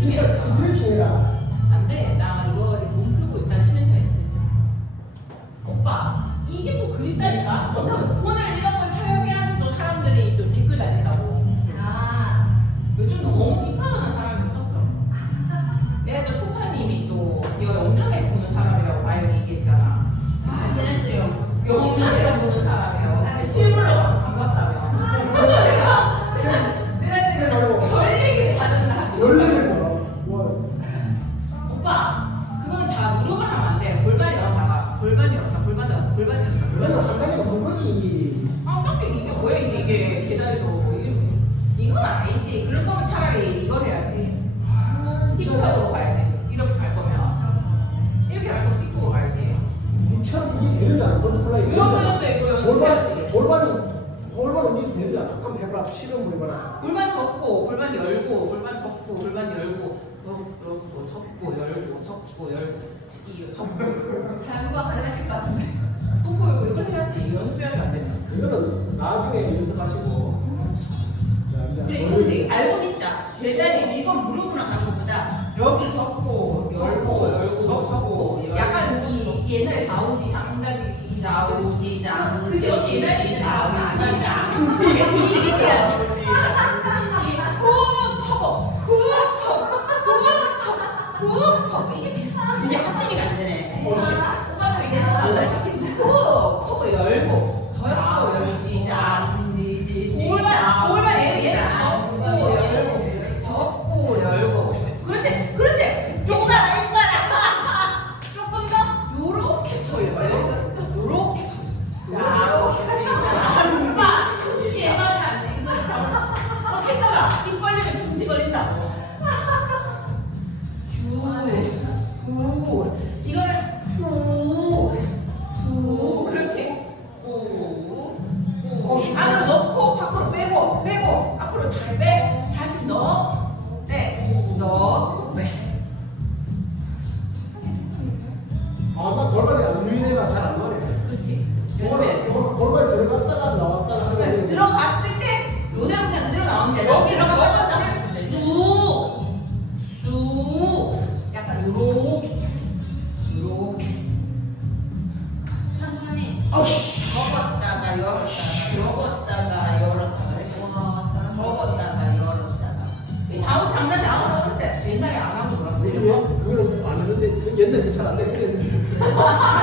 중이라 스트레칭 해라. 안 돼. 나 이거 몸 풀고 있다 쉬는 시간 있어 오빠 이게 또 그립다니까? 어차피 오늘 이런 걸 촬영해야지 또 사람들이 또 댓글 달린다고. 아, 요즘 너무 비판하는 사람이 없었어. 내가 또 초파님이 또 이거 영상에 보는 사람이라고 많이 얘기했잖아. 아, 신했어요. 영상 거지. 아 깜짝 이게 뭐야 이게, 이게 이건 아니지 그럴 거면 차라리 이걸 해야지 아, 틱톡으로 가야지 이렇게 갈 거면 이렇게 갈 거면 틱톡으로 가야지 이참 이게 되는 줄 알아. 버터플라이 되는 줄 알아. 이러면 돼 이거 골반 골반이 골반 움직이 되는 줄 알아. 한번 해봐. 실험 해봐라. 골반 접고 골반 열고 골반 접고 골반 열고 접고 접고 열고 접고 열고 이 접고 자유가 가능하실 것 같은데. 또 열고 연습해야지 안 되면 그거는 나중에 연습하시고. 그래 근데 알고 있자. 계단이 이건 무릎으로 한 것보다 여기를 접고 열고 열고 접고 약간 이 옛날 좌우지 장자지 좌우지 장 그게 옛날이 좌우지. 장 이게 돼야지 입 벌리면 중지 걸린다고. 후 이거를 후후 그렇지. 후 안으로 넣고 밖으로 빼고 빼고. 앞으로 다시 빼 다시 넣어. 빼넣빼 아, 나 골반이 안 누이네가 잘안 나네. 그렇지. 연습해 여기로 접었다 쑥 쑥 약간 요렇게. 요렇게 천천히. 접었다가 열었다가 접었다가 열었다가 접었다가 열었다가. 이 좌우 장난 안 하고 때 옛날에 안 하고 놀았어 이런 거 그거는 안 했는데 그 옛날에 잘안 됐는데.